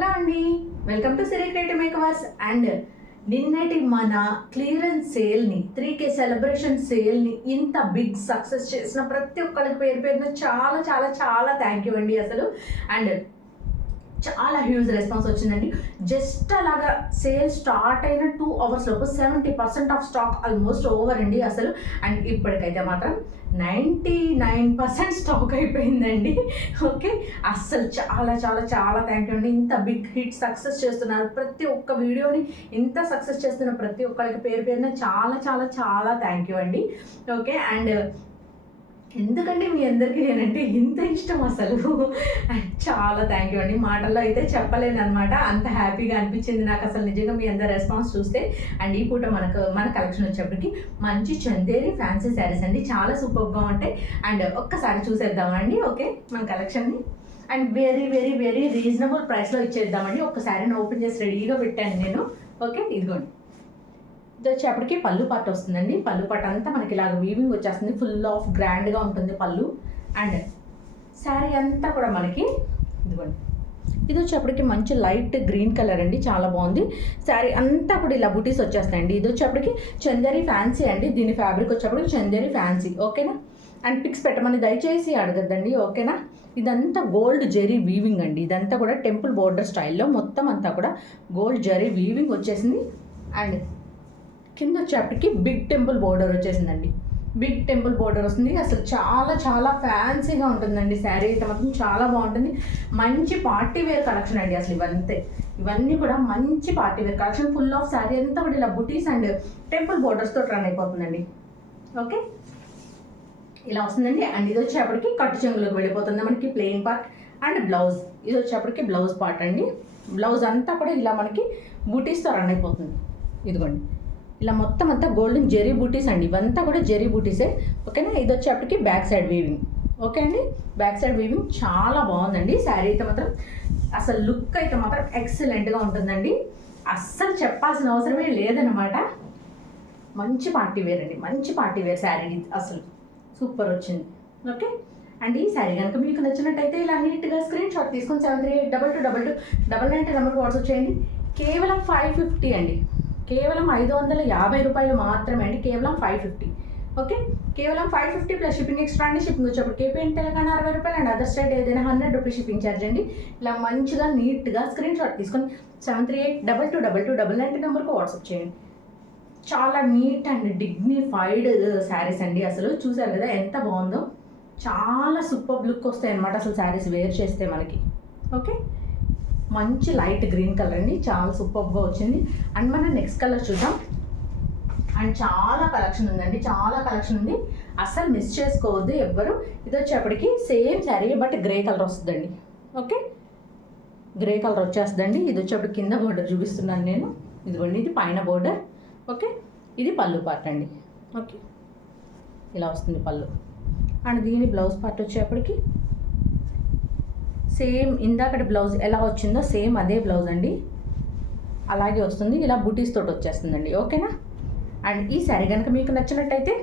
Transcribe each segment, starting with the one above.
Hello అండి, welcome to Siri creative makeovers. And నిన్నటి మన క్లియరెన్స్ సేల్ని 3K సెలబ్రేషన్ సేల్ని ఇంత బిగ్ సక్సెస్ చేసిన ప్రతి ఒక్కరికి పేరు పేరున చాలా చాలా చాలా థ్యాంక్ యూ అండి అసలు. అండ్ చాలా హ్యూజ్ రెస్పాన్స్ వచ్చిందండి. జస్ట్ అలాగా సేల్ స్టార్ట్ అయిన 2 hours లోపు 70% ఆఫ్ స్టాక్ ఆల్మోస్ట్ ఓవర్ అండి అసలు. అండ్ ఇప్పటికైతే మాత్రం 99% స్టాక్ అయిపోయిందండి. ఓకే, అస్సలు చాలా చాలా చాలా థ్యాంక్ యూ అండి. ఇంత బిగ్ హిట్ సక్సెస్ చేస్తున్నారు, ప్రతి ఒక్క వీడియోని ఇంత సక్సెస్ చేస్తున్న ప్రతి ఒక్కరికి పేరు పేరున చాలా చాలా చాలా థ్యాంక్ యూ అండి. ఓకే, అండ్ ఎందుకంటే మీ అందరికీ నేనంటే ఇంత ఇష్టం అసలు. చాలా థ్యాంక్ యూ అండి, మాటల్లో అయితే చెప్పలేను అనమాట. అంత హ్యాపీగా అనిపించింది నాకు అసలు నిజంగా మీ అందరి రెస్పాన్స్ చూస్తే. అండ్ ఈ పూట మన కలెక్షన్ వచ్చేప్పటికి మంచి చందేరి ఫ్యాన్సీ శారీస్ అండి, చాలా సూపర్గా ఉంటాయి. అండ్ ఒక్కసారి చూసేద్దామండి. ఓకే, మన కలెక్షన్ని and very very very reasonable ప్రైస్లో ఇచ్చేద్దామండి. ఒక శారీని ఓపెన్ చేసి రెడీగా పెట్టాను నేను. ఓకే, ఇదిగోండి. ఇది వచ్చేప్పటికి పళ్ళు పాట వస్తుందండి. పళ్ళు పాట అంతా మనకి ఇలాగ వీవింగ్ వచ్చేస్తుంది, ఫుల్ ఆఫ్ గ్రాండ్గా ఉంటుంది పళ్ళు. అండ్ శారీ అంతా కూడా మనకి ఇదిగోండి, ఇది వచ్చేప్పటికి మంచి లైట్ గ్రీన్ కలర్ అండి, చాలా బాగుంది. శారీ అంతా కూడా ఇలా బుటీస్ వచ్చేస్తాయండి. ఇది వచ్చేప్పటికి చందేరి ఫ్యాన్సీ అండి, దీని ఫ్యాబ్రిక్ వచ్చేప్పటికి చందేరి ఫ్యాన్సీ. ఓకేనా, అండ్ పిక్స్ పెట్టమని దయచేసి అడగద్దండి. ఓకేనా, ఇదంతా గోల్డ్ జెరీ వీవింగ్ అండి, ఇదంతా కూడా టెంపుల్ బోర్డర్ స్టైల్లో మొత్తం అంతా కూడా గోల్డ్ జెరీ వీవింగ్ వచ్చేసింది. అండ్ కింద వచ్చేప్పటికి బిగ్ టెంపుల్ బోర్డర్ వచ్చేసిందండి, బిగ్ టెంపుల్ బోర్డర్ వస్తుంది. అసలు చాలా చాలా ఫ్యాన్సీగా ఉంటుందండి శారీ అయితే మాత్రం చాలా బాగుంటుంది. మంచి పార్టీ వేర్ కలెక్షన్ అండి అసలు ఇవన్నీ కూడా మంచి party wear collection. Full of sari అంతా కూడా ఇలా బుటీస్ అండ్ టెంపుల్ బోర్డర్స్తో రన్ అయిపోతుందండి. ఓకే, ఇలా వస్తుందండి. అండ్ ఇది వచ్చేప్పటికి కట్టు చెంగులోకి వెళ్ళిపోతుంది మనకి ప్లెయిన్ పార్ట్. అండ్ బ్లౌజ్, ఇది వచ్చేప్పటికి బ్లౌజ్ పార్ట్ అండి. బ్లౌజ్ అంతా కూడా ఇలా మనకి బూటీస్తో రన్ అయిపోతుంది. ఇదిగోండి, ఇలా మొత్తం అంతా గోల్డెన్ జెరీ బూటీస్ అండి, ఇవంతా కూడా జెరీ బూటీసే. ఓకేనా, ఇది వచ్చేప్పటికి బ్యాక్ సైడ్ వీవింగ్. ఓకే అండి, బ్యాక్ సైడ్ వీవింగ్ చాలా బాగుందండి. శారీ అయితే మాత్రం అసలు లుక్ అయితే మాత్రం ఎక్సలెంట్గా ఉంటుందండి, అస్సలు చెప్పాల్సిన అవసరమే లేదనమాట. మంచి పార్టీ వేర్ అండి, మంచి పార్టీ వేర్ శారీ అసలు సూపర్ వచ్చింది. ఓకే, అండ్ ఈ శారీ కనుక మీకు నచ్చినట్టయితే ఇలా నీట్గా స్క్రీన్ షాట్ తీసుకొని 73822299 నెంబర్కి వాట్సాప్ చేయండి. కేవలం 550 అండి, కేవలం 550 రూపాయలు మాత్రమే అండి, కేవలం 550. ఓకే, కేవలం 550 ప్లస్ షిప్పింగ్ ఎక్స్ట్రా అండి. షిప్పింగ్ వచ్చేప్పుడు కేపీ తెలంగాణ 60 రూపాయలు అండ్ అదర్ స్టేట్ ఏదైనా 100 రూపీస్ షిప్పింగ్ ఛార్జ్ అండి. ఇలా మంచిగా నీట్గా స్క్రీన్ షాట్ తీసుకొని 73822299 నెంబర్కి వాట్సాప్ చేయండి. చాలా నీట్ అండ్ డిగ్నిఫైడ్ శారీస్ అండి, అసలు చూసారు కదా ఎంత బాగుందో. చాలా సూపర్ లుక్ వస్తాయి అన్నమాట అసలు శారీస్ వేర్ చేస్తే మనకి. ఓకే, మంచి లైట్ గ్రీన్ కలర్ అండి, చాలా సూపర్గా వచ్చింది. అండ్ మనం నెక్స్ట్ కలర్ చూద్దాం. అండ్ చాలా కలెక్షన్ ఉందండి, చాలా కలెక్షన్ ఉంది, అస్సలు మిస్ చేసుకోవద్దు ఎవ్వరు. ఇది వచ్చేప్పటికి same sari but grey colour వస్తుందండి. ఓకే, గ్రే కలర్ వచ్చేస్తుందండి. ఇది వచ్చేప్పటికి కింద బోర్డర్ చూపిస్తున్నాను నేను, ఇదిగోండి ఇది పైన బోర్డర్. ఓకే, ఇది పళ్ళు పార్ట్ అండి. ఓకే, ఇలా వస్తుంది పళ్ళు. అండ్ దీని బ్లౌజ్ పార్ట్ వచ్చేప్పటికి సేమ్ ఇందాకటి బ్లౌజ్ ఎలా వచ్చిందో సేమ్ అదే బ్లౌజ్ అండి, అలాగే వస్తుంది. ఇలా బూటీస్ తోటి వచ్చేస్తుందండి. ఓకేనా, అండ్ ఈ శారీ కనుక మీకు నచ్చినట్టయితే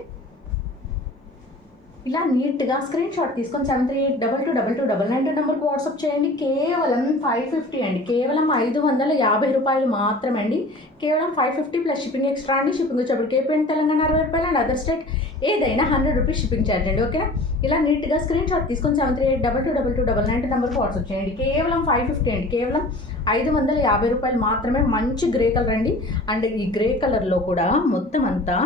ఇలా నీట్గా స్క్రీన్ షాట్ తీసుకొని 73822299 నెంబర్కి వాట్సాప్ చేయండి. కేవలం 550 అండి, కేవలం 550 రూపాయలు మాత్రమే అండి, కేవలం 550 ప్లస్ షిప్పింగ్ ఎక్స్ట్రా అండి. షిప్పింగ్ వచ్చేప్పుడు కేపీ తెలంగాణ 60 రూపాయలు అండ్ అదర్ స్టేట్ ఏదైనా 100 రూపీస్ షిప్పింగ్ ఛార్జ్ అండి. ఓకేనా, ఇలా నీట్గా స్క్రీన్ షాట్ తీసుకొని 73822299 నెంబర్కి వాట్సాప్ చేయండి. కేవలం 550 అండి, కేవలం 550 రూపాయలు మాత్రమే. మంచి గ్రే కలర్ అండి. అండ్ ఈ గ్రే కలర్లో కూడా మొత్తం అంతా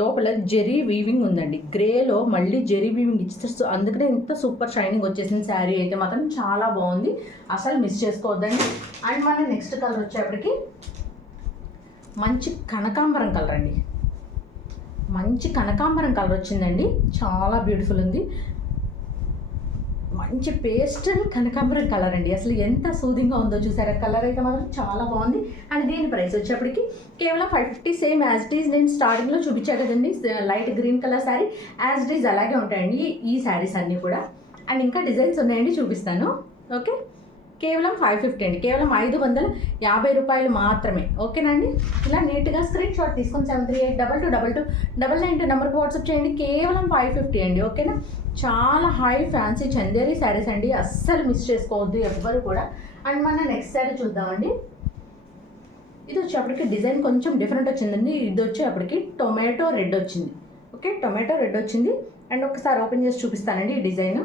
లోపల జెరీ వీవింగ్ ఉందండి, గ్రేలో మళ్ళీ జెరీ వీవింగ్ ఇచ్చేస్తూ అందుకనే ఇంత సూపర్ షైనింగ్ వచ్చేసింది. శారీ అయితే మాత్రం చాలా బాగుంది, అసలు మిస్ చేసుకోవద్దండి. అండ్ మన నెక్స్ట్ కలర్ వచ్చేప్పటికి మంచి కనకాంబరం కలర్ అండి, మంచి కనకాంబరం కలర్ వచ్చిందండి, చాలా బ్యూటిఫుల్ ఉంది. మంచి పేస్టల్ కనకాంబరం కలర్ అండి, అసలు ఎంత సూదింగ్గా ఉందో చూసారా. కలర్ అయితే మాత్రం చాలా బాగుంది. అండ్ దీని ప్రైస్ వచ్చేప్పటికి కేవలం 550, సేమ్ యాజ్ ఇట్ ఈజ్ నేను స్టార్టింగ్లో చూపించా కదండి light green colour sari, as it is అలాగే ఉంటాయండి ఈ శారీస్ అన్నీ కూడా. అండ్ ఇంకా డిజైన్స్ ఉన్నాయండి, చూపిస్తాను. ఓకే, కేవలం 550 అండి, కేవలం 550 రూపాయలు మాత్రమే. ఓకేనండి. ఇలా నీట్గా స్క్రీన్ షాట్ తీసుకొని 73822299 నెంబర్కి వాట్సాప్ చేయండి. కేవలం 550 అండి. ఓకేనా. చాలా హై ఫ్యాన్సీ చందేరి శారీస్ అండి, అస్సలు మిస్ చేసుకోవద్దు ఎవ్వరు కూడా. అండ్ మన నెక్స్ట్ శారీ చూద్దామండి. ఇది వచ్చేప్పటికి డిజైన్ కొంచెం డిఫరెంట్ వచ్చిందండి. ఇది వచ్చేప్పటికి టొమాటో రెడ్ వచ్చింది. ఓకే, టొమాటో రెడ్ వచ్చింది. అండ్ ఒకసారి ఓపెన్ చేసి చూపిస్తానండి. ఈ డిజైన్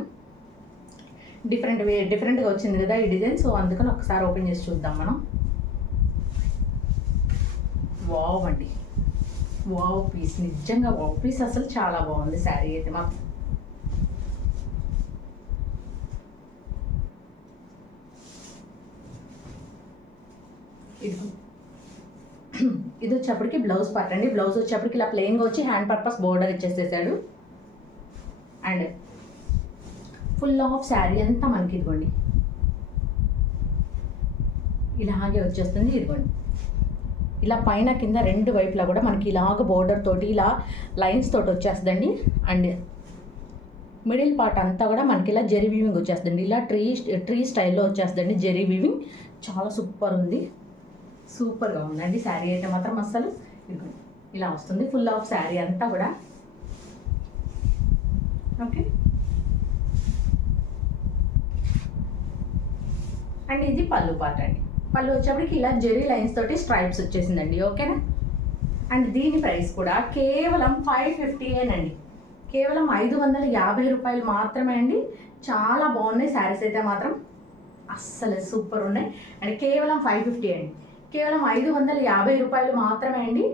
డిఫరెంట్గా వచ్చింది కదా ఈ డిజైన్, సో అందుకని ఒకసారి ఓపెన్ చేసి చూద్దాం మనం. వావ్ అండి, వావ్ పీస్, నిజంగా వావ్ పీస్, అసలు చాలా బాగుంది శారీ అయితే మాత్రం. ఇది వచ్చేప్పటికి బ్లౌజ్ పార్ట్ అండి. బ్లౌజ్ వచ్చేప్పటికి ఇలా ప్లెయిన్గా వచ్చి హ్యాండ్ పర్పస్ బోర్డర్ ఇచ్చేసేసాడు. అండ్ ఫుల్ ఆఫ్ శారీ అంతా మనకి ఇదిగోండి ఇలాగే వచ్చేస్తుంది. ఇదిగోండి ఇలా పైన కింద రెండు వైపులా కూడా మనకి ఇలాగ బోర్డర్ తోటి ఇలా లైన్స్ తోటి వచ్చేస్తుందండి. అండ్ మిడిల్ పార్ట్ అంతా కూడా మనకి ఇలా జెరీ వీవింగ్ వచ్చేస్తుందండి. ఇలా ట్రీ స్టైల్లో వచ్చేస్తుందండి జెరీ వీవింగ్. చాలా సూపర్ ఉంది, సూపర్గా ఉందండి శారీ అయితే మాత్రం. అస్సలు ఇలా వస్తుంది ఫుల్ ఆఫ్ శారీ అంతా కూడా. ఓకే, అండ్ ఇది పళ్ళు పార్ట్ అండి. పళ్ళు వచ్చేప్పటికి ఇలా జెరీ లైన్స్ తోటి స్ట్రైప్స్ వచ్చేసిందండి. ఓకేనా. అండ్ దీని ప్రైస్ కూడా కేవలం 550 అండి, కేవలం 550 రూపాయలు మాత్రమే అండి. చాలా బాగున్నాయి శారీస్ అయితే మాత్రం, అస్సలు సూపర్ ఉన్నాయి. అండ్ కేవలం 550 అండి, కేవలం 550 రూపాయలు మాత్రమే అండి.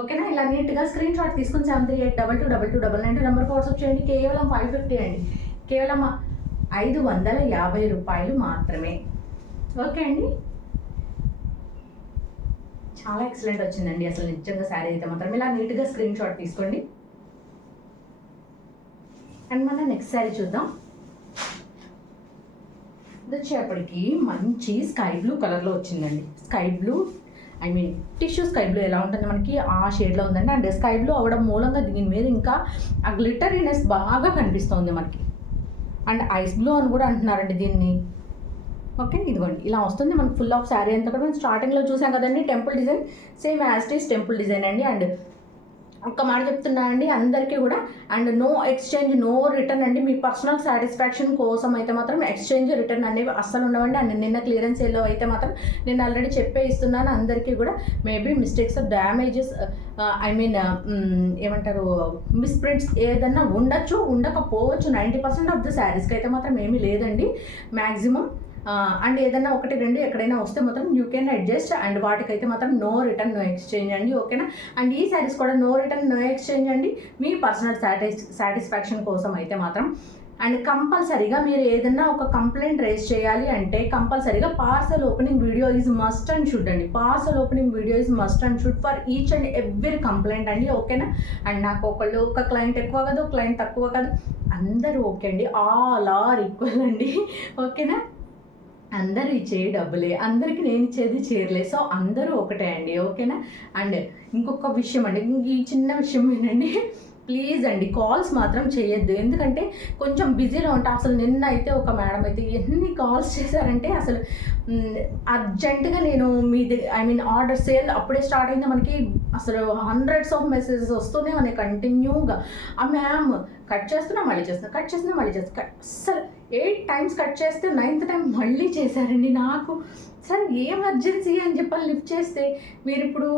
ఓకేనా. ఇలా నీట్గా స్క్రీన్ షాట్ తీసుకుని 73822299 నెంబర్కి వాట్సాప్ చేయండి. కేవలం 550 అండి, కేవలం 550 రూపాయలు మాత్రమే. ఓకే అండి, చాలా ఎక్సలెంట్ వచ్చిందండి అసలు నిజంగా శారీ అయితే మాత్రం. ఇలా నీట్గా స్క్రీన్ షాట్ తీసుకోండి. అండ్ మన నెక్స్ట్ శారీ చూద్దాం. ఇది వచ్చేప్పటికి మంచి స్కై బ్లూ కలర్లో వచ్చిందండి. Sky blue, I mean tissue sky blue ఎలా ఉంటుంది మనకి ఆ షేడ్లో ఉందండి. అండ్ స్కై బ్లూ అవ్వడం మూలంగా దీని మీద ఇంకా ఆ గ్లిటరీనెస్ బాగా కనిపిస్తుంది మనకి. అండ్ ఐస్ బ్లూ అని కూడా అంటున్నారండి దీన్ని. ఓకే, ఇదిగోండి ఇలా వస్తుంది మనకి ఫుల్ ఆఫ్ శారీ అంతా కూడా. మనం స్టార్టింగ్లో చూసాం కదండి temple design, same as it is temple design అండి. అండ్ ఒక్క మాట చెప్తున్నా అండి అందరికీ కూడా, and no exchange no return అండి. మీ పర్సనల్ సాటిస్ఫాక్షన్ కోసం అయితే మాత్రం ఎక్స్చేంజ్ రిటర్న్ అనేవి అస్సలు ఉండవండి. అండ్ నిన్న క్లియరెన్స్ సేల్లో అయితే మాత్రం నేను ఆల్రెడీ చెప్పే ఇస్తున్నాను అందరికీ కూడా. Maybe mistakes, damages, I mean ఏమంటారు, మిస్ప్రింట్స్ ఏదన్నా ఉండొచ్చు, ఉండకపోవచ్చు. 90% ఆఫ్ ద శారీస్కి అయితే మాత్రం ఏమీ లేదండి మ్యాక్సిమం. అండ్ ఏదైనా 1-2 ఎక్కడైనా వస్తే మాత్రం యూ కెన్ అడ్జస్ట్. అండ్ వాటికైతే మాత్రం నో రిటర్న్ నో ఎక్స్చేంజ్ అండి. ఓకేనా. అండ్ ఈ శారీస్ కూడా నో రిటర్న్ నో ఎక్స్చేంజ్ అండి, మీ పర్సనల్ సాటిస్ఫాక్షన్ కోసం అయితే మాత్రం. అండ్ కంపల్సరీగా మీరు ఏదైనా ఒక కంప్లైంట్ రేస్ చేయాలి అంటే కంపల్సరీగా parcel opening video is must and should అండి. Parcel opening video is must and should for each and every complaint అండి. ఓకేనా. అండ్ నాకు ఒక క్లయింట్ ఎక్కువ కాదు, క్లయింట్ తక్కువ కాదు, అందరూ ఓకే అండి, ఆల్ ఆర్ ఈక్వల్ అండి. ఓకేనా. అందరూ ఇచ్చే డబ్బులే, అందరికీ నేను ఇచ్చేది చీరలే, సో అందరూ ఒకటే అండి. ఓకేనా. అండ్ ఇంకొక విషయం అండి, ఈ చిన్న విషయం ఏంటండి, ప్లీజ్ అండి కాల్స్ మాత్రం చేయొద్దు. ఎందుకంటే కొంచెం బిజీలో ఉంటా. అసలు నిన్న అయితే ఒక మేడం అయితే ఎన్ని కాల్స్ చేశారంటే అసలు అర్జెంటుగా నేను మీది ఐ మీన్ ఆర్డర్ సేల్ అప్పుడే స్టార్ట్ అయింది మనకి. అసలు హండ్రెడ్స్ ఆఫ్ మెసేజెస్ వస్తూనే ఉన్నాయి కంటిన్యూగా. ఆ మ్యామ్ కట్ చేస్తున్నా మళ్ళీ చేస్తున్నా, కట్ చేస్తున్నా మళ్ళీ చేస్తున్నా. అసలు 8 times కట్ చేస్తే 9th time మళ్ళీ చేశారండి. నాకు సార్ ఏం అర్జెన్సీ అని చెప్పని లిఫ్ట్ చేస్తే మీరు ఇప్పుడు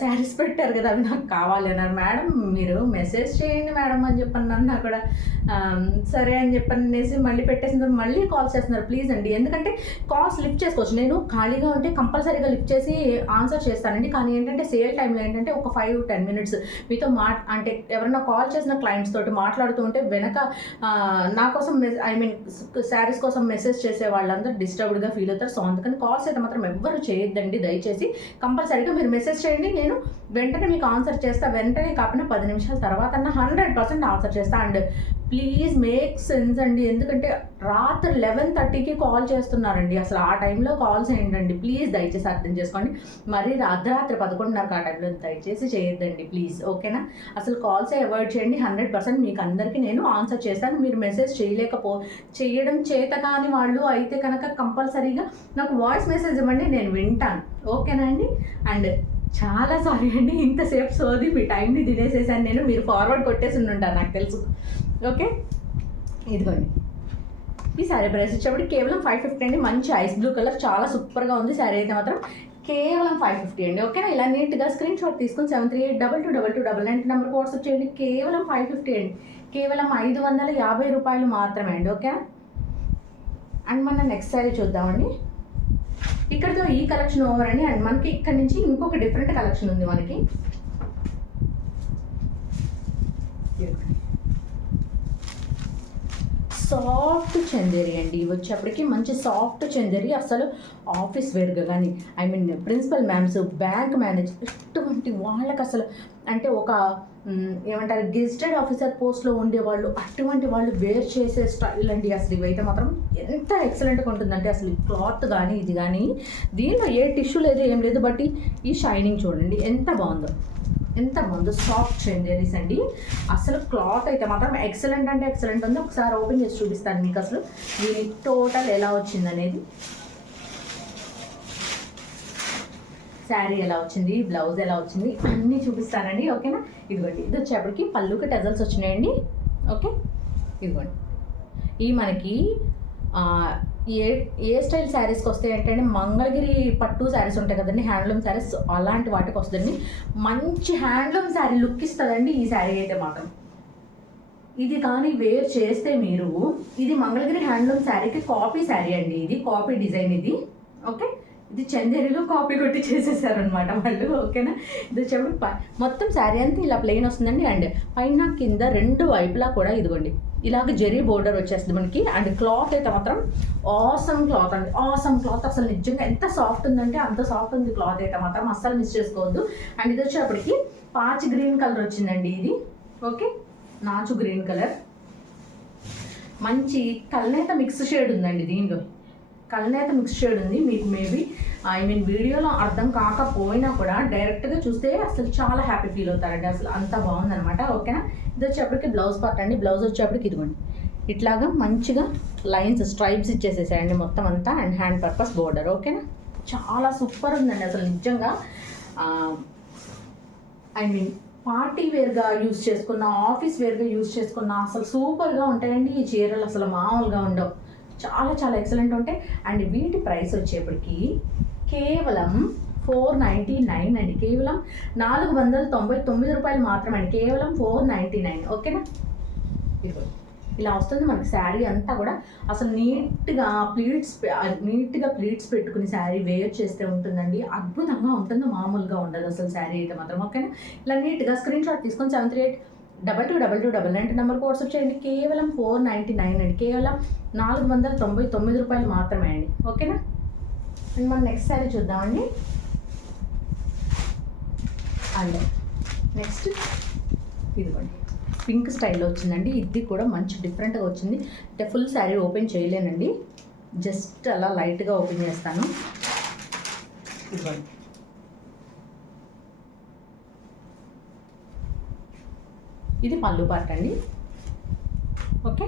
శారీస్ పెట్టారు కదా అవి నాకు కావాలి అన్నారు. మేడం మీరు మెసేజ్ చేయండి మేడం అని చెప్పని అన్నా కూడా సరే అని చెప్పనేసి మళ్ళీ పెట్టేసిన మళ్ళీ కాల్స్ చేస్తున్నారు. ప్లీజ్ అండి, ఎందుకంటే కాల్స్ లిఫ్ట్ చేసుకోవచ్చు. నేను ఖాళీగా ఉంటే కంపల్సరీగా లిఫ్ట్ చేసి ఆన్సర్ చేస్తానండి. కానీ ఏంటంటే సేల్ టైంలో ఏంటంటే ఒక 5-10 minutes మీతో అంటే ఎవరైనా కాల్ చేసిన క్లయింట్స్ తోటి మాట్లాడుతూ ఉంటే వెనక నా కోసం ఐ మీన్ శారీస్ కోసం మెసేజ్ చేసే వాళ్ళందరూ డిస్టర్బ్డ్గా ఫీల్ అవుతారు. సో అందుకని కాల్స్ అయితే మాత్రం ఎవ్వరు చేయొద్దండి దయచేసి. కంపల్సరీగా మీరు మెసేజ్ చేయండి, నేను వెంటనే మీకు ఆన్సర్ చేస్తా. వెంటనే కాకుండా 10 నిమిషాల తర్వాత 100% ఆన్సర్ చేస్తా. అండ్ ప్లీజ్ మేక్ సెన్స్ అండి. ఎందుకంటే రాత్రి 11:30కి కాల్ చేస్తున్నారండి. అసలు ఆ టైంలో కాల్స్ ఏంటండి? ప్లీజ్ దయచేసి అర్థం చేసుకోండి. మరి అర్ధరాత్రి 11:30కి ఆ టైంలో దయచేసి చేయొద్దండి ప్లీజ్, ఓకేనా? అసలు కాల్సే అవాయిడ్ చేయండి. 100% మీకు అందరికీ నేను ఆన్సర్ చేస్తాను. మీరు మెసేజ్ చేయడం చేత కాని వాళ్ళు అయితే కనుక కంపల్సరీగా నాకు వాయిస్ మెసేజ్ ఇవ్వండి, నేను వింటాను, ఓకేనా అండి? అండ్ చాలా సారీ అండి, ఇంతసేపు సోది మీ టైంని తినేసేసాను నేను. మీరు ఫార్వర్డ్ కొట్టేసి ఉంటారు నాకు తెలుసు, ఓకే? ఇదిగోండి, ఈ శారీ ప్రైస్ వచ్చేప్పటికి కేవలం 550 అండి. మంచి ఐస్ బ్లూ కలర్, చాలా సూపర్గా ఉంది శారీ అయితే మాత్రం. కేవలం 550 అండి, ఓకేనా? ఇలా నీట్గా స్క్రీన్ షాట్ తీసుకొని 7382222299 నెంబర్కి వాట్సాప్ చేయండి. కేవలం 550 అండి, కేవలం 550 రూపాయలు మాత్రమే అండి, ఓకేనా? అండ్ మన నెక్స్ట్ శారీ చూద్దామండి. ఇక్కడితో ఈ కలెక్షన్ ఓవర్ అండి. అండ్ మనకి ఇక్కడ నుంచి ఇంకొక డిఫరెంట్ కలెక్షన్ ఉంది మనకి. సాఫ్ట్ చందేరి అండి, ఇవి వచ్చేప్పటికి మంచి సాఫ్ట్ చందేరి. అసలు ఆఫీస్ వేర్గా కానీ, I mean principal ma'ams, bank manager, ఇటువంటి వాళ్ళకి అసలు అంటే ఒక ఏమంటారు గెజిటెడ్ ఆఫీసర్ పోస్ట్లో ఉండేవాళ్ళు, అటువంటి వాళ్ళు వేర్ చేసే స్టైల్ అండి. అసలు ఇవైతే మాత్రం ఎంత ఎక్సలెంట్గా ఉంటుందంటే అసలు క్లాత్ కానీ ఇది కానీ, దీనిలో ఏ టిష్యూ లేదు ఏం లేదు, బట్ ఈ షైనింగ్ చూడండి ఎంత బాగుందో, ఎంత బాగుందో. సాఫ్ట్ చందేరీస్ అండి. అసలు క్లాత్ అయితే మాత్రం ఎక్సలెంట్ అంటే ఎక్సలెంట్ ఉంది. ఒకసారి ఓపెన్ చేసి చూపిస్తాను మీకు అసలు దీని టోటల్ ఎలా వచ్చింది అనేది. శారీ ఎలా వచ్చింది, బ్లౌజ్ ఎలా వచ్చింది అన్నీ చూపిస్తానండి, ఓకేనా? ఇదిగోండి, ఇది వచ్చేప్పటికి పళ్ళుకి టజల్స్ వచ్చినాయండి, ఓకే? ఇదిగోండి, ఈ మనకి ఏ స్టైల్ శారీస్కి వస్తాయి అంటే మంగళగిరి పట్టు శారీస్ ఉంటాయి కదండి, హ్యాండ్లూమ్ శారీస్, అలాంటి వాటికి వస్తుందండి. మంచి హ్యాండ్లూమ్ శారీ లుక్ ఇస్తుందండి ఈ శారీ అయితే మాత్రం. ఇది కానీ వేర్ చేస్తే మీరు, ఇది మంగళగిరి హ్యాండ్లూమ్ శారీకి కాపీ శారీ అండి, ఇది కాపీ డిజైన్ ఇది, ఓకే? ఇది చందేరిలో కాపీ కొట్టి చేసేసారనమాట వాళ్ళు, ఓకేనా? ఇది వచ్చేప్పుడు మొత్తం శారీ అంతా ఇలా ప్లెయిన్ వస్తుందండి. అండ్ పైన కింద రెండు వైపులా కూడా ఇదిగోండి ఇలాగ జెరీ బోర్డర్ వచ్చేస్తుంది మనకి. అండ్ క్లాత్ అయితే మాత్రం ఆసమ్ క్లాత్ అండి, ఆసమ్ క్లాత్. అసలు నిజంగా ఎంత సాఫ్ట్ ఉందంటే అంత సాఫ్ట్ ఉంది క్లాత్ అయితే మాత్రం, అస్సలు మిస్ చేసుకోవద్దు. అండ్ ఇది వచ్చేప్పటికి పాచ్ గ్రీన్ కలర్ వచ్చిందండి ఇది, ఓకే? నాచు గ్రీన్ కలర్, మంచి కల్నేత మిక్స్ షేడ్ ఉందండి దీనిలో. కల్నేత మిక్స్ షేడ్ ఉంది. మీకు మేబీ ఐ మీన్ వీడియోలో అర్థం కాకపోయినా కూడా డైరెక్ట్గా చూస్తే అసలు చాలా హ్యాపీ ఫీల్ అవుతారండి, అసలు అంత బాగుందనమాట, ఓకేనా? ఇది వచ్చేప్పటికి బ్లౌజ్ పార్ట్ అండి. బ్లౌజ్ వచ్చేప్పటికి ఇదిగోండి ఇట్లాగా మంచిగా లైన్స్ స్ట్రైప్స్ ఇచ్చేసేసాయండి మొత్తం అంతా. అండ్ హ్యాండ్ పర్పస్ బోర్డర్, ఓకేనా? చాలా సూపర్ ఉందండి అసలు నిజంగా. ఐ మీన్ పార్టీ వేర్గా యూజ్ చేసుకున్న, ఆఫీస్ వేర్గా యూజ్ చేసుకున్న అసలు సూపర్గా ఉంటాయండి ఈ చీరలు, అసలు మామూలుగా ఉండవు, చాలా చాలా ఎక్సలెంట్ ఉంటాయి. అండ్ వీటి ప్రైస్ వచ్చేప్పటికి కేవలం 499 అండి, కేవలం 499 రూపాయలు మాత్రమే అండి, కేవలం 499, ఓకేనా? ఇలా వస్తుంది మనకి శారీ అంతా కూడా. అసలు నీట్గా ప్లీట్స్ పెట్టుకుని శారీ వేర్ చేస్తే ఉంటుందండి, అద్భుతంగా ఉంటుంది, మామూలుగా ఉండదు అసలు శారీ అయితే మాత్రం, ఓకేనా? ఇలా నీట్గా స్క్రీన్ షాట్ తీసుకొని 73822299 నెంబర్కి వాట్సాప్ చేయండి. కేవలం 499 అండి, కేవలం 499 రూపాయలు మాత్రమే అండి, ఓకేనా? అండ్ మనం నెక్స్ట్ శారీ చూద్దామండి. అండ్ నెక్స్ట్ ఇదిగోండి పింక్ స్టైల్లో వచ్చిందండి, ఇది కూడా మంచి డిఫరెంట్గా వచ్చింది. అంటే ఫుల్ శారీ ఓపెన్ చేయలేనండి, జస్ట్ అలా లైట్గా ఓపెన్ చేస్తాను. ఇదిగోండి, ఇది పళ్ళు పార్ట్ అండి, ఓకే?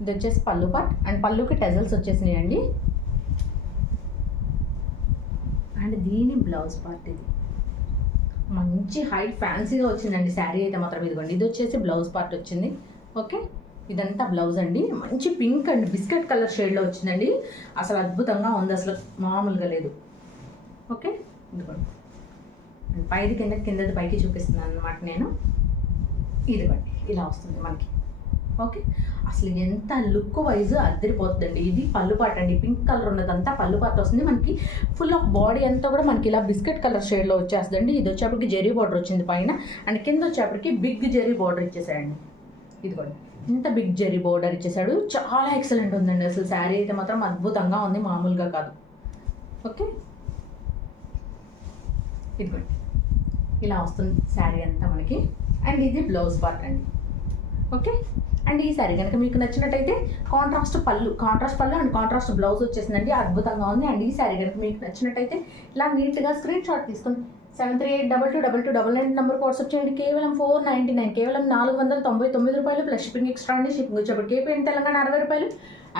ఇది వచ్చేసి పళ్ళు పార్ట్. అండ్ పళ్ళుకి టెజల్స్ వచ్చేసినాయండి. అండ్ దీని బ్లౌజ్ పార్ట్ ఇది మంచి హైట్ ఫ్యాన్సీగా వచ్చిందండి శారీ అయితే మాత్రం. ఇదిగోండి, ఇది వచ్చేసి బ్లౌజ్ పార్ట్ వచ్చింది, ఓకే? ఇదంతా బ్లౌజ్ అండి, మంచి పింక్ అండ్ బిస్కెట్ కలర్ షేడ్లో వచ్చిందండి. అసలు అద్భుతంగా ఉంది, అసలు మామూలుగా లేదు, ఓకే? ఇదిగోండి, పైది కిందది పైకి చూపిస్తున్నాను అనమాట నేను. ఇదిగోండి ఇలా వస్తుంది మనకి, ఓకే? అసలు ఎంత లుక్ వైజ్ అద్దరిపోతుందండి. ఇది పళ్ళు పాట అండి, పింక్ కలర్ ఉన్నదంతా పళ్ళు పాట వస్తుంది మనకి. ఫుల్ ఆఫ్ బాడీ అంతా కూడా మనకి ఇలా బిస్కెట్ కలర్ షేడ్లో వచ్చేస్తుందండి. ఇది వచ్చేప్పటికి జెరీ బార్డర్ వచ్చింది పైన, అండ్ కింద వచ్చేప్పటికి బిగ్ జెరీ బార్డర్ ఇచ్చేసాడండి. ఇదిగోండి ఇంత బిగ్ జెరీ బార్డర్ ఇచ్చేసాడు, చాలా ఎక్సలెంట్ ఉందండి అసలు శారీ అయితే మాత్రం, అద్భుతంగా ఉంది, మామూలుగా కాదు, ఓకే? ఇదిగోండి ఇలా వస్తుంది శారీ అంతా మనకి. అండ్ ఇది బ్లౌజ్ పార్ట్ అండి, ఓకే. అండ్ ఈ సారీ కనుక మీకు నచ్చినట్టయితే కాంట్రాస్ట్ పళ్ళు అండ్ కాంట్రాస్ట్ బ్లౌజ్ వచ్చేసిందండి, అద్భుతంగా ఉంది. అండ్ ఈ సారీ కనుక మీకు నచ్చినట్టయితే ఇలా నీట్గా స్క్రీన్ షాట్ తీసుకుని 73822299 నెంబర్కి వాట్సాప్ చేయండి. కేవలం 499, కేవలం 499 రూపాయలు ప్లస్ షిప్పింగ్ ఎక్స్ట్రా అండి. షిప్పింగ్ వచ్చేప్పటికి ఏపీ అండ్ తెలంగాణ 60 రూపాయలు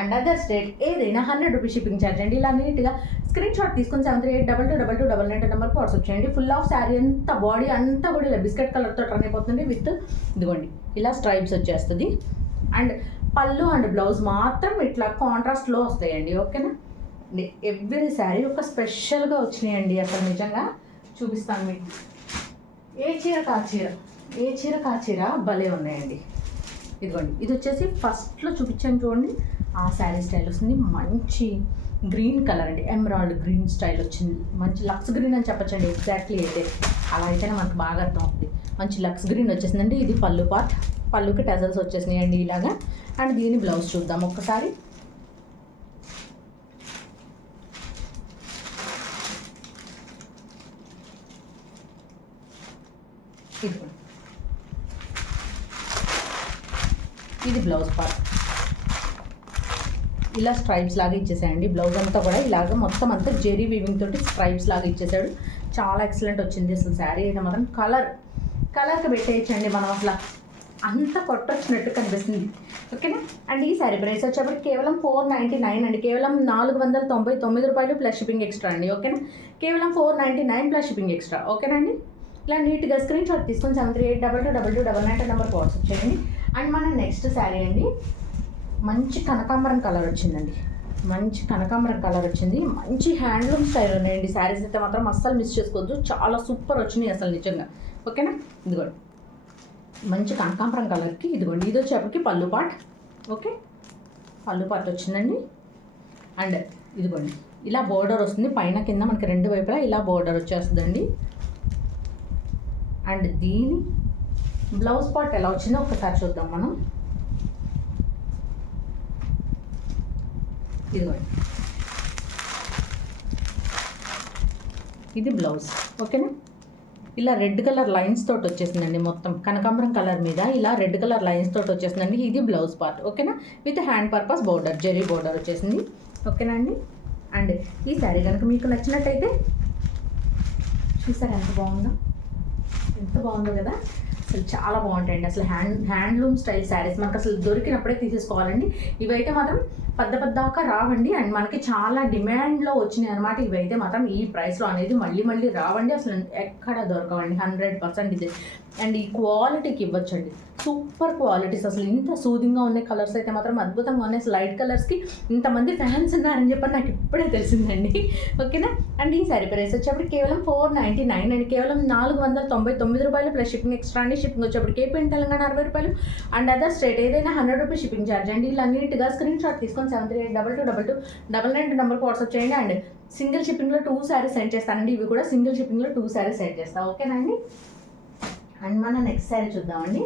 అండ్ అదర్ స్టేట్ ఏదైనా 100 రూపీస్ షిప్పింగ్ ఛార్జ్ అండి. ఇలా నీట్గా స్క్రీన్ షాట్ తీసుకుని 73822299 నెంబర్కి వాట్సాప్ చేయండి. ఫుల్ ఆఫ్ శారీ అంతా బాడీ అంతా కూడా ఇలా బిస్కెట్ కలర్తో టర్న్ అయిపోతుంది విత్ ఇదిగోండి ఇలా స్ట్రైప్స్ వచ్చేస్తుంది. అండ్ పళ్ళు అండ్ బ్లౌజ్ మాత్రం ఇట్లా కాంట్రాస్ట్లో వస్తాయండి. ఓకేనా. ఎవ్రీ శారీ ఒక స్పెషల్గా వచ్చినాయండి. అసలు నిజంగా చూపిస్తాను మీకు. ఏ చీర కా చీర భలే ఉన్నాయండి. ఇదిగోండి ఇది వచ్చేసి ఫస్ట్లో చూపించాను చూడండి, ఆ శారీ స్టైల్ వస్తుంది. మంచి గ్రీన్ కలర్ అండి, ఎమరాల్డ్ గ్రీన్ స్టైల్ వచ్చింది. మంచి లక్స్ గ్రీన్ అని చెప్పచ్చండి, ఎగ్జాక్ట్లీ అయితే అలా అయితేనే మనకు బాగా అర్థం అవుతుంది. మంచి లక్స్ గ్రీన్ వచ్చేసిందండి. ఇది పళ్ళు పార్ట్, పళ్ళుకి టజల్స్ వచ్చేసినాయండి ఇలాగా. అండ్ దీని బ్లౌజ్ చూద్దాం ఒక్కసారి. ఇది బ్లౌజ్ పార్ట్, ఇలా స్ట్రైప్స్ లాగా ఇచ్చేసాయండి. బ్లౌజ్ అంతా కూడా ఇలాగ మొత్తం అంతా జెరీ వీవింగ్ తోటి స్ట్రైప్స్ లాగా ఇచ్చేసాడు. చాలా ఎక్సలెంట్ వచ్చింది అసలు శారీ అయితే మాత్రం. కలర్కి పెట్టేయచ్చండి మనం, అసలు అంత కొట్టొచ్చినట్టు కనిపిస్తుంది. ఓకేనా. అండ్ ఈ శారీ ప్రైస్ వచ్చేప్పటికి కేవలం 499 అండి, కేవలం 499 రూపాయలు ప్లస్ షిప్పింగ్ ఎక్స్ట్రా అండి. ఓకేనా. కేవలం 499 ప్లస్ షిప్పింగ్ ఎక్స్ట్రా. ఓకేనండి. ఇలా నీట్గా స్క్రీన్ షాట్ తీసుకొని 73822299 నెంబర్కి వాట్సాప్ చేయండి. అండ్ మన నెక్స్ట్ శారీ అండి, మంచి కనకాంబరం కలర్ వచ్చిందండి. మంచి కనకాంబరం కలర్ వచ్చింది. మంచి హ్యాండ్లూమ్ స్టైల్ ఉన్నాయండి శారీస్ అయితే మాత్రం అస్సలు మిస్ చేసుకోవద్దు. చాలా సూపర్ వచ్చినాయి అసలు నిజంగా. ఓకేనా. ఇదిగోండి మంచి కనకాంబరం కలర్కి ఇదిగోండి ఇది వచ్చేప్పటికి పళ్ళు పార్ట్. ఓకే, పళ్ళు పార్ట్ వచ్చిందండి. అండ్ ఇదిగోండి ఇలా బోర్డర్ వస్తుంది, పైన కింద మనకి రెండు వైపులా ఇలా బోర్డర్ వచ్చేస్తుందండి. అండ్ దీని బ్లౌజ్ పార్ట్ ఎలా వచ్చిందో ఒకసారి చూద్దాం మనం. ఇదిగోండి ఇది బ్లౌజ్. ఓకేనా. ఇలా రెడ్ కలర్ లైన్స్ తోటి వచ్చేసిందండి, మొత్తం కనకాంబరం కలర్ మీద ఇలా రెడ్ కలర్ లైన్స్ తోటి వచ్చేసిందండి. ఇది బ్లౌజ్ పార్ట్. ఓకేనా. With hand purpose border, zari border వచ్చేసింది. ఓకేనా అండి. అండ్ ఈ శారీ కనుక మీకు నచ్చినట్టయితే చూసారా ఎంత బాగుందో కదా. అసలు చాలా బాగుంటాయండి అసలు హ్యాండ్లూమ్ స్టైల్ శారీస్ మనకు అసలు దొరికినప్పుడే తీసేసుకోవాలండి. ఇవైతే మాత్రం పెద్దాకా రావండి. అండ్ మనకి చాలా డిమాండ్లో వచ్చినాయి అనమాట. ఇవైతే మాత్రం ఈ ప్రైస్లో అనేది మళ్ళీ రావండి, అసలు ఎక్కడ దొరకవండి. 100% ఇది. అండ్ ఈ క్వాలిటీకి ఇవ్వచ్చండి, సూపర్ క్వాలిటీస్. అసలు ఇంత సూదింగ్గా ఉన్నాయి కలర్స్ అయితే మాత్రం అద్భుతంగా ఉన్నాయి. అసలు లైట్ కలర్స్కి ఇంతమంది ఫ్యాన్స్ ఉన్నారని చెప్పి నాకు ఇప్పుడే తెలిసిందండి. ఓకేనా. అండ్ ఈ శారీ ప్రైస్ వచ్చేప్పటికి కేవలం 499 అండి, కేవలం 499 రూపాయలు ప్లస్ షిప్పింగ్ ఎక్స్ట్రా అండి. షిప్పింగ్ వచ్చేప్పటికి ఏపీ అండ్ తెలంగాణ 60 రూపాయలు అండ్ అదర్ స్టేట్ ఏదైనా 100 రూపీస్ షిప్పింగ్ ఛార్జ్ అండి. ఇలా నీట్గా స్క్రీన్ షాట్ తీసుకొని 73822299 నెంబర్కి వాట్సాప్ చేయండి. అండ్ సింగిల్ షిప్పింగ్లో 2 శారీస్ సెండ్ చేస్తానండి. ఇవి కూడా సింగిల్ షిప్పింగ్లో 2 శారీస్ సెండ్ చేస్తాను. ఓకేనా అండి. అండ్ మన నెక్స్ట్ శారీ చూద్దామండి.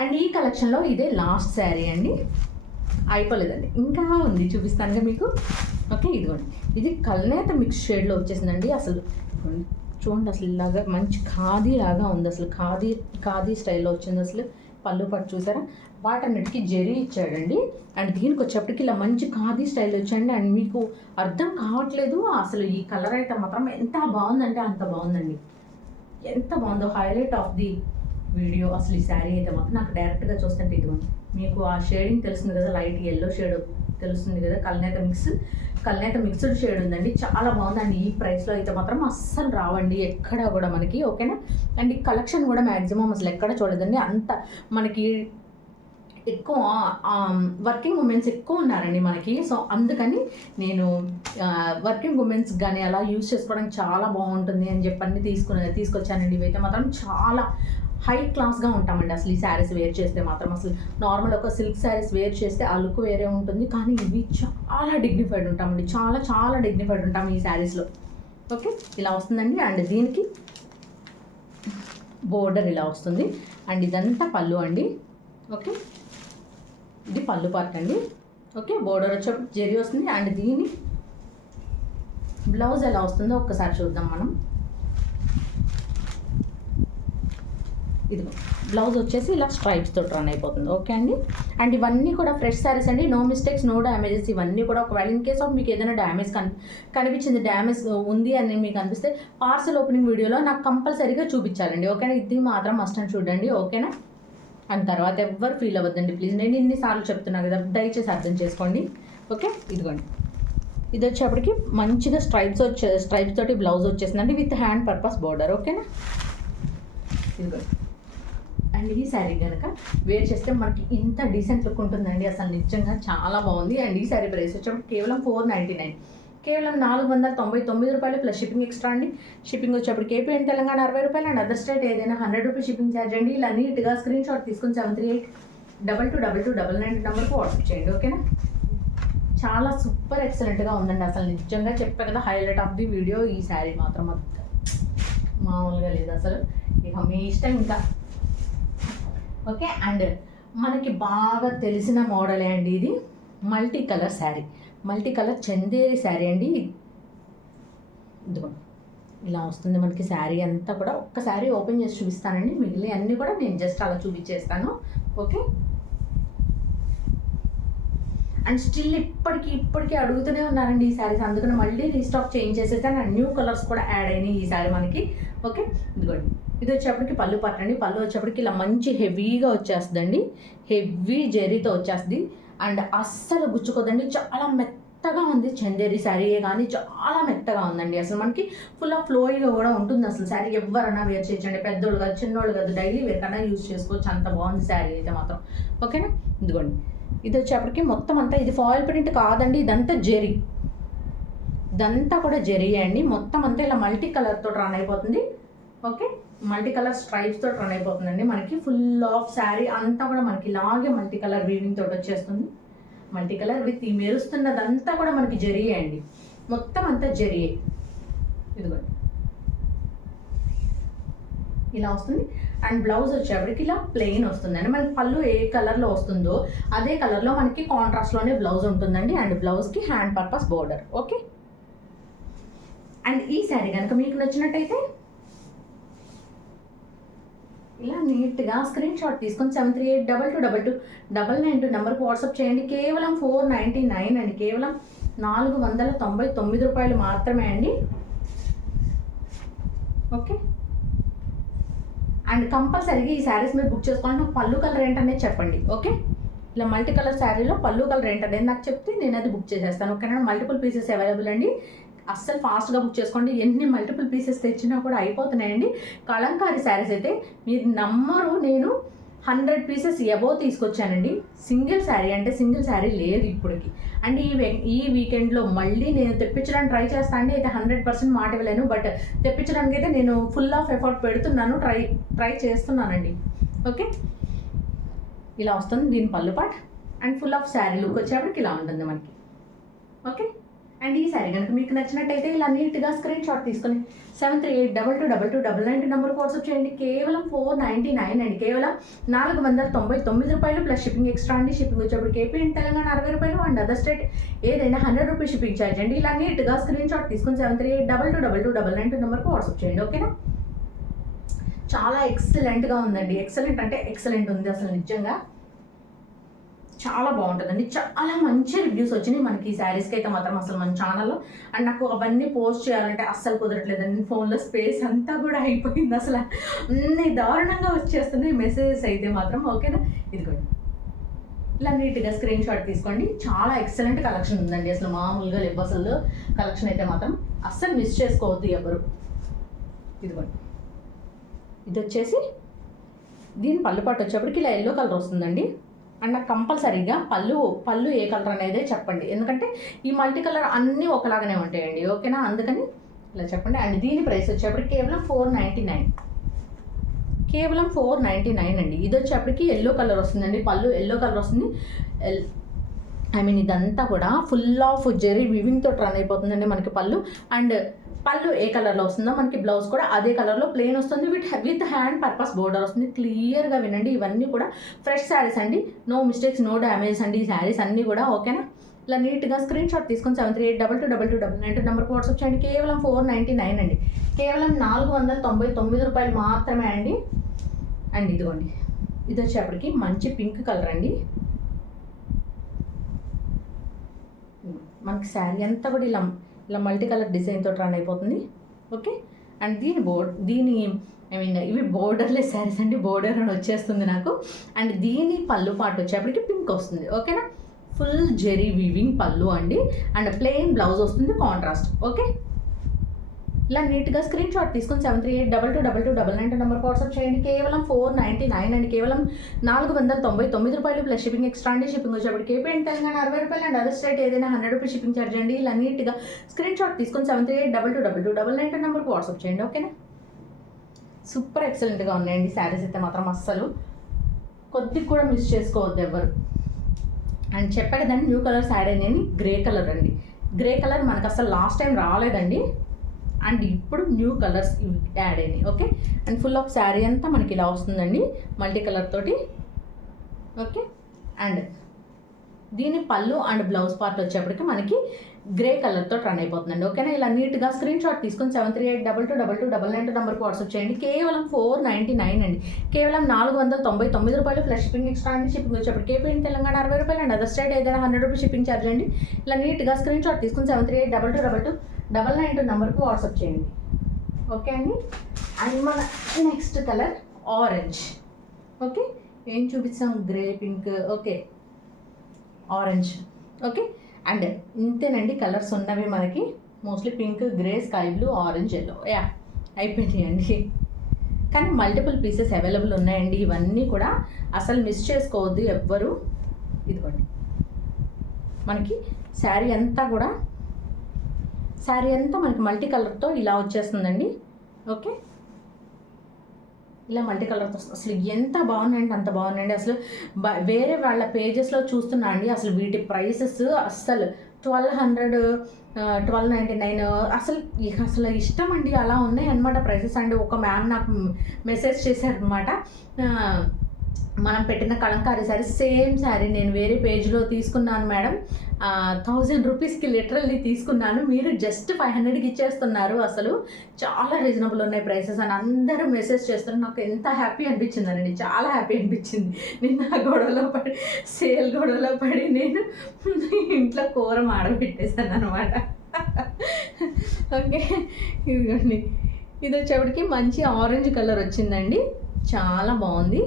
అండ్ ఈ కలెక్షన్లో ఇదే లాస్ట్ శారీ అండి, అయిపోలేదండి, ఇంకా ఉంది, చూపిస్తానుగా మీకు. ఓకే. ఇదిగోండి ఇది కల్నేత మిక్స్ షేడ్లో వచ్చేసిందండి. అసలు చూడండి అసలు ఇలాగా మంచి ఖాదీ లాగా ఉంది. అసలు ఖాదీ స్టైల్లో వచ్చింది. అసలు పళ్ళు పట్టు చూసారా, వాటన్నిటికీ జెరీ ఇచ్చాడండి. అండ్ దీనికి వచ్చేప్పటికి ఇలా మంచి ఖాదీ స్టైల్ వచ్చాయండి. అండ్ మీకు అర్థం కావట్లేదు అసలు ఈ కలర్ అయితే మాత్రం ఎంత బాగుందంటే అంత బాగుందండి. ఎంత బాగుందో, హైలైట్ ఆఫ్ ది వీడియో అసలు ఈ శారీ అయితే మాత్రం. నాకు డైరెక్ట్గా చూస్తుంటే ఇదిగోండి మీకు ఆ షేడింగ్ తెలుస్తుంది కదా, లైట్ ఎల్లో షేడ్ తెలుస్తుంది కదా, కల్నేత మిక్స్డ్ షేడ్ ఉందండి. చాలా బాగుందండి. ఈ ప్రైస్లో అయితే మాత్రం అస్సలు రావండి ఎక్కడ కూడా మనకి. ఓకేనా. అండ్ ఈ కలెక్షన్ కూడా మ్యాక్సిమం అసలు ఎక్కడ చూడదండి. అంత మనకి ఎక్కువ వర్కింగ్ ఉమెన్స్ ఎక్కువ ఉన్నారండి మనకి. సో అందుకని నేను వర్కింగ్ ఉమెన్స్ కానీ అలా యూజ్ చేసుకోవడానికి చాలా బాగుంటుంది అని చెప్పని తీసుకొచ్చానండి. ఇవైతే మాత్రం చాలా హై క్లాస్గా ఉంటామండి అసలు ఈ శారీస్ వేర్ చేస్తే మాత్రం. అసలు నార్మల్ ఒక సిల్క్ శారీస్ వేర్ చేస్తే ఆ లుక్ వేరే ఉంటుంది, కానీ ఇవి చాలా డిగ్నిఫైడ్ ఉంటామండి, చాలా డిగ్నిఫైడ్ ఉంటాం ఈ శారీస్లో. ఓకే. ఇలా వస్తుందండి. అండ్ దీనికి బోర్డర్ ఇలా వస్తుంది. అండ్ ఇదంతా పళ్ళు అండి. ఓకే. ఇది పళ్ళు పార్ట్ అండి. ఓకే. బోర్డర్ వచ్చేప్పుడు జెరీ వస్తుంది. అండ్ దీని బ్లౌజ్ ఎలా వస్తుందో ఒక్కసారి చూద్దాం మనం. ఇదిగో బ్లౌజ్ వచ్చేసి ఇలా స్ట్రైప్స్ తోటి రన్ అయిపోతుంది. ఓకే అండి. అండ్ ఇవన్నీ కూడా ఫ్రెష్ శారీస్ అండి, నో మిస్టేక్స్, నో డ్యామేజెస్. ఇవన్నీ కూడా ఒకవేళ ఇన్ కేస్ ఆఫ్ మీకు ఏదైనా డ్యామేజ్ కనిపించింది, డ్యామేజ్ ఉంది అని మీకు అనిపిస్తే పార్సల్ ఓపెనింగ్ వీడియోలో నాకు కంపల్సరీగా చూపించాలండి. ఓకేనా, ఇది మాత్రం మస్ట్ అని చూడండి. ఓకేనా, అండ్ తర్వాత ఎవ్వరు ఫీల్ అవ్వద్దండి ప్లీజ్, నేను ఇన్నిసార్లు చెప్తున్నా కదా, దయచేసి అర్థం చేసుకోండి. ఓకే, ఇదిగోండి ఇది వచ్చేప్పటికి మంచిగా స్ట్రైప్స్ తోటి బ్లౌజ్ వచ్చేసిందండి విత్ హ్యాండ్ పర్పస్ బోర్డర్. ఓకేనా, ఇదిగోండి. అండ్ ఈ శారీ కనుక వేర్ చేస్తే మనకి ఇంత డీసెంట్ లుక్ ఉంటుందండి, అసలు నిజంగా చాలా బాగుంది. అండ్ ఈ శారీ ప్రైస్ వచ్చేప్పటికి కేవలం 499, కేవలం 499 రూపాయలు ప్లస్ షిప్పింగ్ ఎక్స్ట్రా అండి. షిప్పింగ్ వచ్చేప్పటికి ఏపీ అండ్ తెలంగాణ 60 రూపాయలు, అండ్ అదర్ స్టేట్ ఏదైనా 100 రూపీస్ షిప్పింగ్ ఛార్జ్ అండి. ఇలా నీట్గా స్క్రీన్ షాట్ తీసుకుని 73822299 నెంబర్కి వాట్సాప్ చేయండి. ఓకేనా, చాలా సూపర్ ఎక్సలెంట్గా ఉందండి, అసలు నిజంగా చెప్పాను కదా, హైలైట్ ఆఫ్ ది వీడియో ఈ శారీ మాత్రం మామూలుగా లేదు అసలు. ఇక మీ ఇష్టం ఇంకా. ఓకే, అండ్ మనకి బాగా తెలిసిన మోడలే అండి ఇది, multi colour sari, multi colour Chanderi sari అండి. ఇదిగోండి ఇలా వస్తుంది మనకి శారీ అంతా కూడా. ఒక్కసారి ఓపెన్ చేసి చూపిస్తానండి, మిగిలిన అన్నీ కూడా నేను జస్ట్ అలా చూపించేస్తాను. ఓకే, అండ్ స్టిల్ ఇప్పటికీ అడుగుతూనే ఉన్నారండి ఈ శారీస్, అందుకని మళ్ళీ రీస్టాక్ చేంజ్ చేసేసాను. అండ్ న్యూ కలర్స్ కూడా యాడ్ అయినాయి ఈ శారీ మనకి. ఓకే, ఇదిగోండి ఇది వచ్చేప్పటికి పళ్ళు పట్టండి. పళ్ళు వచ్చేప్పటికి ఇలా మంచి హెవీగా వచ్చేస్తుందండి, హెవీ జెరీతో వచ్చేస్తుంది. అండ్ అస్సలు గుచ్చుకోదండి, చాలా మెత్తగా ఉంది. చందేరి శారీయే కానీ చాలా మెత్తగా ఉందండి, అసలు మనకి ఫుల్ ఆఫ్ ఫ్లోయిగా కూడా ఉంటుంది. అసలు శారీ ఎవరైనా వేర్ చేయొచ్చండి, పెద్దోళ్ళు కాదు చిన్నోళ్ళు కాదు, డైలీ వేర్ కన్నా యూజ్ చేసుకోవచ్చు, అంత బాగుంది శారీ అయితే మాత్రం. ఓకేనా, ఇదిగోండి ఇది వచ్చేప్పటికి మొత్తం అంతా ఇది ఫాయిల్ ప్రింట్ కాదండి, ఇదంతా జెరీ, ఇదంతా కూడా జెరీ అండి. మొత్తం అంతా ఇలా మల్టీ కలర్తో రన్ అయిపోతుంది. ఓకే, మల్టీ కలర్ స్ట్రైప్స్ తోటి రన్ అయిపోతుందండి మనకి. ఫుల్ ఆఫ్ శారీ అంతా కూడా మనకి ఇలాగే మల్టీ కలర్ వీవింగ్ తోటి వచ్చేస్తుంది. మల్టీ కలర్ విత్ ఈ మెరుస్తున్నదంతా కూడా మనకి జెరీ అండి, మొత్తం అంతా జెరీ. ఇదిగోండి ఇలా వస్తుంది. అండ్ బ్లౌజ్ వచ్చేప్పటికి ఇలా ప్లెయిన్ వస్తుందండి. మనకి పళ్ళు ఏ కలర్లో వస్తుందో అదే కలర్లో మనకి కాంట్రాస్ట్లోనే బ్లౌజ్ ఉంటుందండి. అండ్ బ్లౌజ్కి hand purpose border. Okay, and ఈ శారీ కనుక మీకు నచ్చినట్టయితే ఇలా నీట్గా స్క్రీన్ షాట్ తీసుకొని 73822299 నెంబర్కి వాట్సాప్ చేయండి. కేవలం 499 అండి, కేవలం 499 రూపాయలు మాత్రమే అండి. ఓకే, అండ్ కంపల్సరీగా ఈ శారీస్ మీరు బుక్ చేసుకోవాలి. నాకు పళ్ళు కలర్ ఏంటనేది చెప్పండి. ఓకే, ఇలా మల్టీ కలర్ శారీలో పళ్ళు కలర్ ఏంటనేది నాకు చెప్తే నేను అది బుక్ చేసేస్తాను. ఓకేనా, మల్టిపుల్ పీసెస్ అవైలబుల్ అండి, అస్సలు ఫాస్ట్గా బుక్ చేసుకోండి. ఎన్ని మల్టిపుల్ పీసెస్ తెచ్చినా కూడా అయిపోతున్నాయండి. కలంకారీ శారీస్ అయితే మీరు నమ్మరు, నేను 100 పీసెస్ ఎబో తీసుకొచ్చానండి. సింగిల్ శారీ అంటే సింగిల్ శారీ లేదు ఇప్పటికి. అండ్ ఈ వీకెండ్లో మళ్ళీ నేను తెప్పించడానికి ట్రై చేస్తాను అండి. అయితే 100% మాట ఇవ్వలేను, బట్ తెప్పించడానికి అయితే నేను ఫుల్ ఆఫ్ ఎఫర్ట్ పెడుతున్నాను, ట్రై చేస్తున్నానండి. ఓకే, ఇలా వస్తుంది దీని పళ్ళు పాట్. And full of sari look వచ్చేప్పటికి ఇలా ఉంటుంది మనకి. ఓకే, అండ్ ఈ శారీ కనుక మీకు నచ్చినట్టయితే ఇలా నీట్గా స్క్రీన్ షాట్ తీసుకొని 73822299 నెంబర్కి వాట్సాప్ చేయండి. కేవలం 499 అండి, కేవలం 499 రూపాయలు ప్లస్ షిప్పింగ్ ఎక్స్ట్రా అండి. షిప్పింగ్ వచ్చేప్పటికి ఏపీ అండ్ తెలంగాణ 60 రూపాయలు, అండ్ అదర్ స్టేట్ ఏదైనా 100 రూపీస్ షిప్పింగ్ ఛార్జ్ అండి. ఇలా నీట్గా స్క్రీన్ షాట్ తీసుకొని 73822299 నెంబర్కి వాట్సాప్ చేయండి. ఓకేనా, చాలా ఎక్సలెంట్గా ఉందండి, ఎక్సలెంట్ అంటే ఎక్సలెంట్ ఉంది అసలు, నిజంగా చాలా బాగుంటుందండి. చాలా మంచి రివ్యూస్ వచ్చినాయి మనకి ఈ శారీస్కి అయితే మాత్రం అసలు మన ఛానల్లో. అండ్ నాకు అవన్నీ పోస్ట్ చేయాలంటే అస్సలు కుదరట్లేదండి, ఫోన్లో స్పేస్ అంతా కూడా అయిపోయింది, అసలు అన్ని దారుణంగా వచ్చేస్తున్నాయి మెసేజెస్ అయితే మాత్రం. ఓకేనా, ఇదిగోండి ఇలా నీట్గా స్క్రీన్ షాట్ తీసుకోండి. చాలా ఎక్సలెంట్ కలెక్షన్ ఉందండి, అసలు మామూలుగా లేవు అసలు కలెక్షన్ అయితే మాత్రం, అస్సలు మిస్ చేసుకోవద్దు ఎవరు. ఇదిగోండి ఇది వచ్చేసి దీని పళ్ళు పాటు వచ్చేప్పటికి ఇలా ఎల్లో కలర్ వస్తుందండి. అండ్ నాకు కంపల్సరీగా పళ్ళు ఏ కలర్ అనేది చెప్పండి, ఎందుకంటే ఈ మల్టీ కలర్ అన్నీ ఒకలాగానే ఉంటాయండి. ఓకేనా, అందుకని ఇలా చెప్పండి. అండ్ దీని ప్రైస్ వచ్చేప్పటికి కేవలం 499, కేవలం 499 అండి. ఇది వచ్చేప్పటికి ఎల్లో కలర్ వస్తుందండి, పళ్ళు ఎల్లో కలర్ వస్తుంది. ఇదంతా కూడా ఫుల్ ఆఫ్ జెరీ వీవింగ్తో రన్ అయిపోతుందండి మనకి పళ్ళు. అండ్ పళ్ళు ఏ కలర్లో వస్తుందో మనకి బ్లౌజ్ కూడా అదే కలర్లో ప్లెయిన్ వస్తుంది, విత్ హ్యాండ్ పర్పస్ బోర్డర్ వస్తుంది. క్లియర్గా వినండి, ఇవన్నీ కూడా ఫ్రెష్ శారీస్ అండి, నో మిస్టేక్స్, నో డ్యామేజ్ అండి ఈ శారీస్ అన్నీ కూడా. ఓకేనా, ఇలా నీట్గా స్క్రీన్ షాట్ తీసుకొని 73822299 నెంబర్కి వాట్సాప్ చేయండి. కేవలం 499 అండి, కేవలం 499 రూపాయలు మాత్రమే అండి. అండ్ ఇదిగోండి, ఇది వచ్చేప్పటికి మంచి పింక్ కలర్ అండి. మనకి శారీ అంతా కూడా ఇలా ఇలా మల్టీ కలర్ డిజైన్తో రన్ అయిపోతుంది. ఓకే, అండ్ దీని ఇవి బోర్డర్లెస్ శారీస్ అండి, బోర్డర్ అని వచ్చేస్తుంది నాకు. అండ్ దీని పళ్ళు పాటు వచ్చేప్పటికి పింక్ వస్తుంది. ఓకేనా, ఫుల్ జెరీ వీవింగ్ పళ్ళు అండి. అండ్ ప్లెయిన్ బ్లౌజ్ వస్తుంది కాంట్రాస్ట్. ఓకే, ఇలా నీట్గా స్క్రీన్ షాట్ తీసుకొని 7382222299 నెంబర్ వాట్సాప్ చేయండి. కేవలం 499 అండి, కేవలం 499 రూపాయలు ప్లస్ షిప్పింగ్. ఎక్స్ట్రా అండి షిప్పింగ్ వచ్చేప్పటికి ఏపీ అండ్ తెలంగాణ 60 రూపాయలు అండ్ అదర్ స్టేట్ ఏదైనా 100 రూపీస్ షిప్పింగ్ ఛార్జ్ అండి. ఇలా నీట్గా స్క్రీన్ షాట్ తీసుకొని 7382222299 నెంబర్కి వాట్సాప్ చేయండి. ఓకేనా, సూపర్ ఎక్సలెంట్గా ఉన్నాయండి శారీస్ అయితే మాత్రం అస్సలు కొద్దిగా కూడా మిస్ చేసుకోవద్దు ఎవరు. అండ్ చెప్పా కదండి న్యూ కలర్స్ యాడ్ అయినాయని. గ్రే కలర్ అండి, గ్రే కలర్ మనకు అసలు లాస్ట్ టైం రాలేదండి, అండ్ ఇప్పుడు న్యూ కలర్స్ యాడ్ అయినాయి. Okay, and full of sari అంతా మనకి ఇలా వస్తుందండి మల్టీ కలర్ తోటి. ఓకే, అండ్ దీని పళ్ళు అండ్ బ్లౌజ్ పార్ట్ వచ్చేప్పటికి మనకి గ్రే కలర్తో రన్ అయిపోతుందండి. ఓకేనా, ఇలా నీట్గా స్క్రీన్ షాట్ తీసుకొని 7382222299 నెంబర్కి వాట్సాప్ చేయండి. కేవలం 499 అండి, కేవలం 499 రూపాయలు ప్లస్ షిప్పింగ్. ఎక్స్ట్రా అండి షిప్పింగ్ వచ్చేప్పటికి ఏపీ తెలంగాణ 60 రూపాయలు అండ్ అదర్ స్టేట్ ఏదైనా 100 రూపీస్ షిప్పింగ్ ఛార్జ్ అండి. ఇలా నీట్గా స్క్రీన్ షాట్ తీసుకొని 7382222299 నెంబర్కి వాట్సాప్ చేయండి. ఓకే అండి, అండ్ మన నెక్స్ట్ కలర్ ఆరెంజ్. ఓకే, ఏం చూపిస్తాం, grey, pink, okay, orange. Okay, and ఇంతేనండి కలర్స్ ఉన్నవి మనకి, mostly pink, grey, sky blue, orange, yellow. Yeah అయిపోయినాయండి, కానీ మల్టిపుల్ పీసెస్ అవైలబుల్ ఉన్నాయండి. ఇవన్నీ కూడా అసలు మిస్ చేసుకోవద్దు ఎవ్వరు. ఇదిగోండి, మనకి శారీ అంతా మనకి మల్టీ కలర్తో ఇలా వచ్చేస్తుందండి. ఓకే, ఇలా మల్టీ కలర్తో అసలు ఎంత బాగున్నాయండి, అంత బాగున్నాయండి. అసలు వేరే వాళ్ళ పేజెస్లో చూస్తున్నా అండి, అసలు వీటి ప్రైసెస్ అస్సలు 1200, 1299 అసలు ఇష్టం అండి. అలా ఉన్నాయి అన్నమాట ప్రైసెస్. అండ్ ఒక మ్యామ్ నాకు మెసేజ్ చేశారనమాట, మనం పెట్టిన కలంకారీ శారీ సేమ్ శారీ నేను వేరే పేజ్లో తీసుకున్నాను మేడం, 1000 రూపీస్కి లిటరల్లీ తీసుకున్నాను, మీరు జస్ట్ 500కి ఇచ్చేస్తున్నారు, అసలు చాలా రీజనబుల్ ఉన్నాయి ప్రైసెస్ అని అందరూ మెసేజ్ చేస్తున్నారు. నాకు ఎంత హ్యాపీ అనిపించిందనండి, చాలా హ్యాపీ అనిపించింది. నిన్న సేల్ గొడవలో పడి నేను ఇంట్లో కూర మాడబెట్టేశాను అనమాట. ఓకే, ఇదిగోండి, ఇది వచ్చేప్పటికి మంచి ఆరెంజ్ కలర్ వచ్చిందండి, చాలా బాగుంది.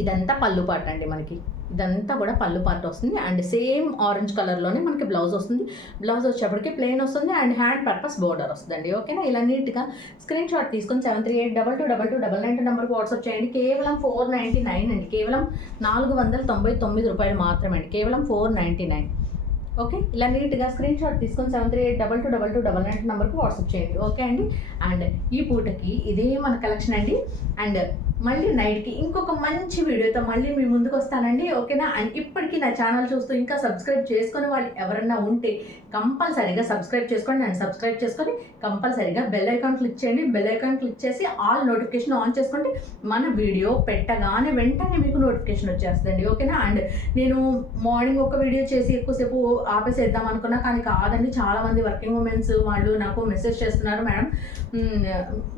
ఇదంతా పళ్ళు పార్ట్ అండి, మనకి ఇదంతా కూడా పళ్ళు పార్ట్ వస్తుంది. అండ్ సేమ్ ఆరెంజ్ కలర్లోనే మనకి బ్లౌజ్ వస్తుంది. బ్లౌజ్ వచ్చేప్పటికి ప్లెయిన్ వస్తుంది అండ్ హ్యాండ్ పర్పస్ బోర్డర్ వస్తుందండి. ఓకేనా, ఇలా నీట్గా స్క్రీన్ షాట్ తీసుకొని 7382222299 నెంబర్కి వాట్సాప్ చేయండి. కేవలం 499 అండి, కేవలం 499 రూపాయలు మాత్రమే అండి, కేవలం 499. ఓకే, ఇలా నీట్గా స్క్రీన్ షాట్ తీసుకొని 7382222299 నెంబర్కి వాట్సాప్ చేయండి. ఓకే అండి, అండ్ ఈ పూటకి ఇదే మన కలెక్షన్ అండి. అండ్ మళ్ళీ నైట్కి ఇంకొక మంచి వీడియోతో మళ్ళీ మీ ముందుకు వస్తానండి. ఓకేనా, అండ్ ఇప్పటికీ నా ఛానల్ చూస్తూ ఇంకా సబ్స్క్రైబ్ చేసుకునే వాళ్ళు ఎవరన్నా ఉంటే కంపల్సరీగా సబ్స్క్రైబ్ చేసుకోండి. అండ్ సబ్స్క్రైబ్ చేసుకొని కంపల్సరీగా బెల్ ఐకాన్ క్లిక్ చేయండి. బెల్ ఐకాన్ క్లిక్ చేసి ఆల్ నోటిఫికేషన్ ఆన్ చేసుకోండి. మన వీడియో పెట్టగానే వెంటనే మీకు నోటిఫికేషన్ వచ్చేస్తుందండి. ఓకేనా, అండ్ నేను మార్నింగ్ ఒక వీడియో చేసి ఎక్కువసేపు ఆపేసేద్దాం అనుకున్నా, కానీ కాదండి, చాలామంది వర్కింగ్ ఉమెన్స్ వాళ్ళు నాకు మెసేజ్ చేస్తున్నారు, మేడం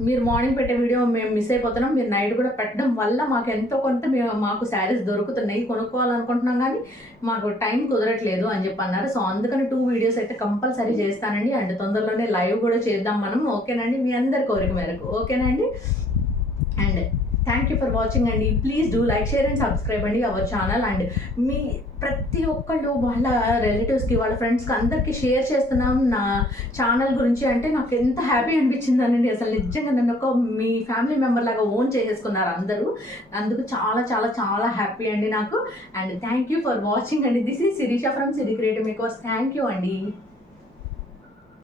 మీరు మార్నింగ్ పెట్టే వీడియో మేము మిస్ అయిపోతున్నాం, మీరు నైట్ కూడా పెట్టడం వల్ల మాకు ఎంతో కొంత మాకు శారీస్ దొరుకుతున్నాయి, కొనుక్కోవాలనుకుంటున్నాం కానీ మాకు టైం కుదరట్లేదు అని చెప్పి అన్నారు. సో అందుకని 2 వీడియోస్ అయితే కంపల్సరీ చేస్తానండి. అండ్ తొందరలోనే లైవ్ కూడా చేద్దాం మనం. ఓకేనండి, మీ అందరి కోరిక మేరకు. ఓకేనండి, and thank you for watching అండి. Please do like, share and subscribe అండి అవర్ ఛానల్. అండ్ మీ ప్రతి ఒక్కళ్ళు వాళ్ళ రిలేటివ్స్కి, వాళ్ళ ఫ్రెండ్స్కి అందరికీ షేర్ చేస్తున్నాం నా ఛానల్ గురించి. అంటే నాకు ఎంత హ్యాపీ అనిపించిందనండి, అసలు నిజంగా నన్ను ఒక మీ ఫ్యామిలీ మెంబర్ లాగా ఓన్ చేసేసుకున్నారు అందరూ. అందుకు చాలా చాలా చాలా హ్యాపీ అండి నాకు. And thank you for watching అండి. This is Sirisha from Siri creative makers. Thank you అండి.